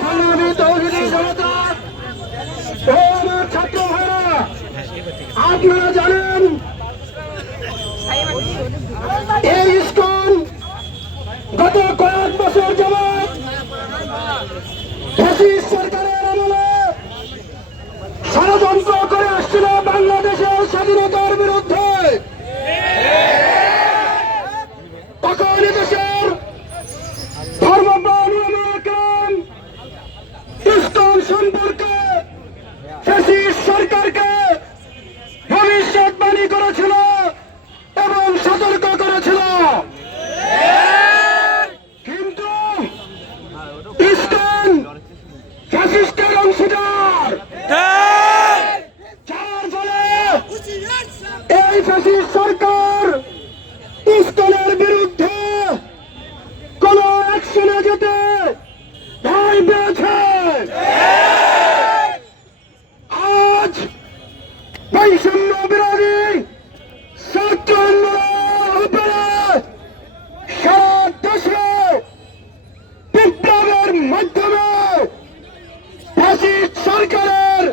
সংগ্রামী তৌহিদি জনতা ও আমার ছাত্র ভাইরা, আপনারা জানেন এই ইসকন গত কয়েক বছর যাবৎ ফ্যাসিস্ট সরকারের আমলে ষড়যন্ত্র করে আসছিল বাংলাদেশের স্বাধীনতার বিরুদ্ধে। তখন দেশের ধর্মপ্রাণ ইসকন সম্পর্কে ফ্যাসিস্ট সরকারকে ভবিষ্যৎবাণী করেছিল এবং সতর্ক করেছিল, কিন্তু ইসকন ফ্যাসিস্টের অংশীদার, যার ফলে এই ফ্যাসিস্ট সরকার ইসকনের বিরুদ্ধে কোন অ্যাকশনে যেতে ভয় পেয়েছে। আজ বৈষম্য বিরোধী ছাত্র আন্দোলন সারা দেশে বিপ্লবের মাধ্যমে ফ্যাসিস্ট সরকারের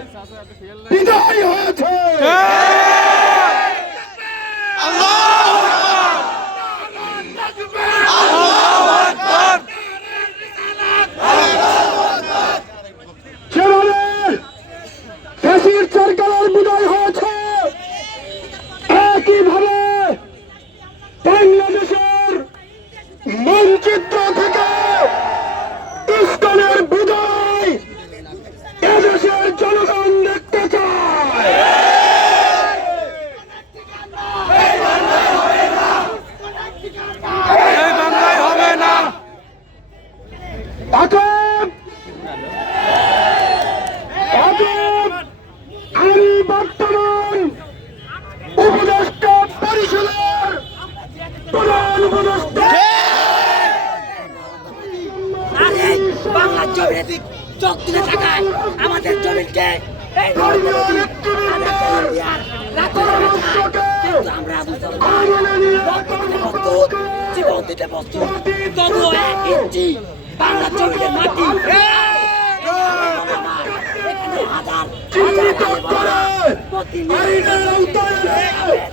বিদায় হয়েছে। ফ্যাসিস্ট সরকারের বিদায় হয়েছে, একইভাবে বাংলাদেশের মানচিত্র থেকে ইসকনের বিদায় এদেশের জনগণ দেখতে চায়। আমি বর্তমান উপদেষ্টা পরিষদের প্রধান উপদেষ্টা বাংলার জমিনে চোখ তুলে থাকায় আমাদের জমিনকে জীবন দিতে প্রস্তুত, তবুও 1 ইঞ্চি বাংলার জমিনের মাটি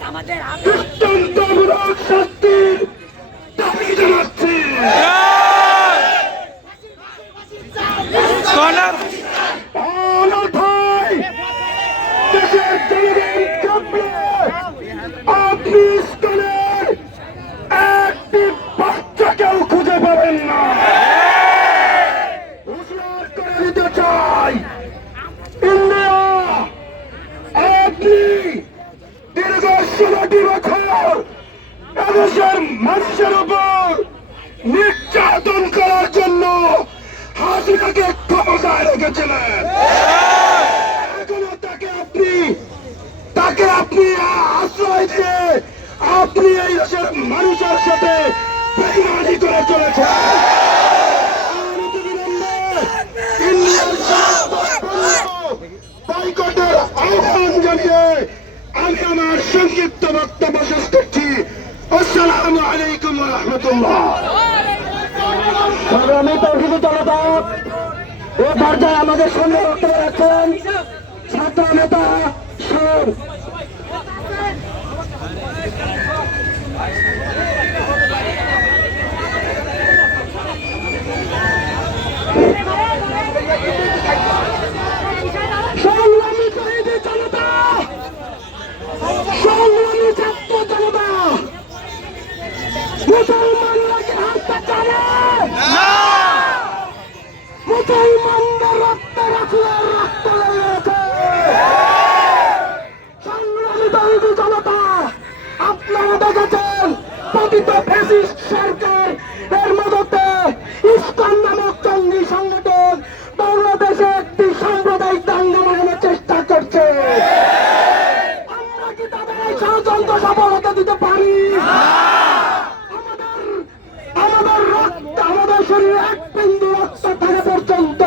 আমাদের শাস্তির দাবি জানাচ্ছি। আপনি ইসকনের একটি বাচ্চাকেও খুঁজে পাবেন না। হুঁশিয়ার করে দিতে চাই, ইন্ডিয়া আপনি দীর্ঘ 16টি বছর এদেশের মানুষের উপর নির্যাতন করার জন্য হাসিনাকে ক্ষমতায় রেখেছিলেন। এখনো তাকে আপনি আশ্রয় দিয়ে আপনি এই দেশের মানুষের সাথে বেইমানি করে চলেছেন। বয়কটের আহ্বান জানিয়ে আমি আমার সংক্ষিপ্ত বক্তব্য শেষ করছি। আসসালামু আলাইকুম ওয়া রাহমাতুল্লাহ। সংগ্রামী তৌহিদি জনতা, এ পর্যায়ে আমাদের সঙ্গে বক্তব্য রাখছেন ছাত্র নেতা সুর। সংগ্রামী তৌহিদি জনতা, সংগ্রামী ছাত্র জনতা, মুসলমানরা কি হাতটা চালে? মুসলমানদের রক্তে রাসূলের রক্ত লেগেছে। সংগ্রামী তৌহিদি জনতা, আপনারা দেখেছেন পতিত ফ্যাসিস্ট সরকার এর মদতে ইসকন নামক জঙ্গি সংগঠন বাংলাদেশে একটি সাম্প্রদায়িক দাঙ্গা লাগানোর চেষ্টা করছে। আমরা কি তাদের এই ষড়যন্ত্র সফল হতে দিতে পারি? আমাদের শরীরে 1 বিন্দু রক্ত থাকা পর্যন্ত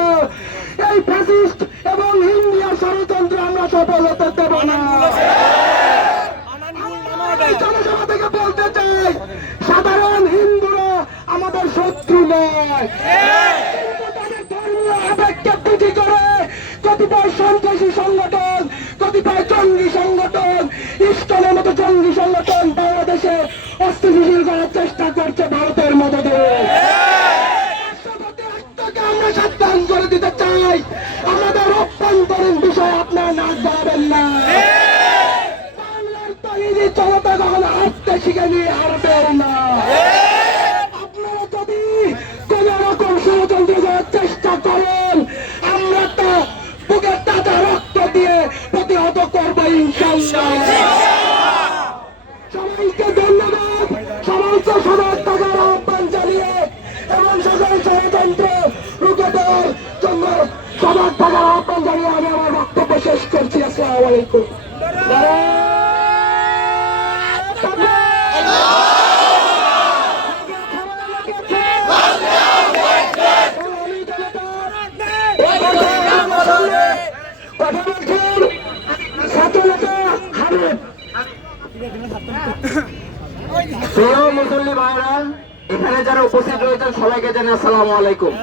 এই ফ্যাসিস্ট এবং ইন্ডিয়া ষড়যন্ত্র আমরা সফল হতে দেব না। জনসভা থেকে বলতে চাই, সাধারণ হিন্দুরা আমাদের শত্রু। শত্রু নয়। কিন্তু তাদের ধর্মীয় আবেগকে পুঁজি করে কতিপয় সন্ত্রাসী সংগঠন, কতিপয় জঙ্গি সংগঠন, ইসলামের মতো জঙ্গি সংগঠন বাংলাদেশে অস্থিতিশীল করার চেষ্টা করছে ভারতের মদদে। রাষ্ট্রপতি আত্মাকে আমরা সাবধান করে দিতে চাই, আমাদের অভ্যন্তরীণ বিষয় আপনারা নাক গলাবেন না। বাংলার তৈরি জনতা কখনো হারতে শিখেনি, হারবেও না। আপনারা যদি কোন রকম ষড়যন্ত্র করার চেষ্টা করেন, আমরা তো বুকের তাজা রক্ত দিয়ে প্রতিহত করবো ইনশাআল্লাহ। সবাইকে ধন্যবাদ, সবাইকে সবার থাকার আহ্বান জানিয়ে এবং সকল ষড়যন্ত্র রুখে দেওয়ার জন্য সবার থাকার আহ্বান জানিয়ে আমি আমার বক্তব্য শেষ করছি। আসসালামু আলাইকুম। কথা বলছেন ছাত্রনেতা হাবিব। প্রিয় মুসল্লি ভাইরা, এখানে যারা উপস্থিত রয়েছেন সবাইকে জানাই আসসালামু আলাইকুম।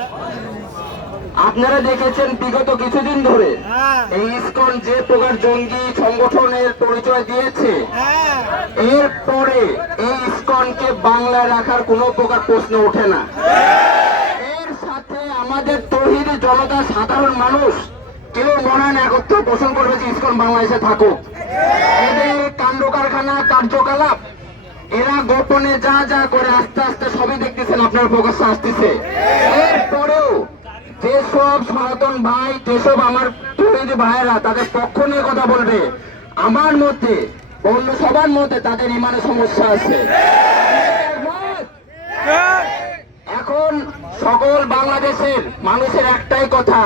আপনারা দেখেছেন বিগত কিছুদিন ধরে এই ইসকন যে প্রকার জঙ্গি সংগঠনের পরিচয় দিয়েছে, এরপরে এই ইসকনকে বাংলায় রাখার কোনো প্রকার প্রশ্ন ওঠে না। এর সাথে আমাদের তৌহিদি জনতা, সাধারণ মানুষ কেউ মনে একত্র পোষণ করবে যে ইসকন বাংলাদেশে থাকুক। এদের কাণ্ড কারখানা কার্যকলাপ এরা গোপনে যা যা করে আস্তে আস্তে সবই দেখতেছেন, আপনার প্রকাশ্যে আসতেছে। এরপরেও যেসব সনাতন ভাই, যেসব আমার তৌহিদি ভাইয়েরা তাদের পক্ষ নিয়ে কথা বলবে, আমার মধ্যে অন্য সবার মধ্যে তাদের ইমানের সমস্যা আছে। এখন সকল বাংলাদেশের মানুষের একটাই কথা,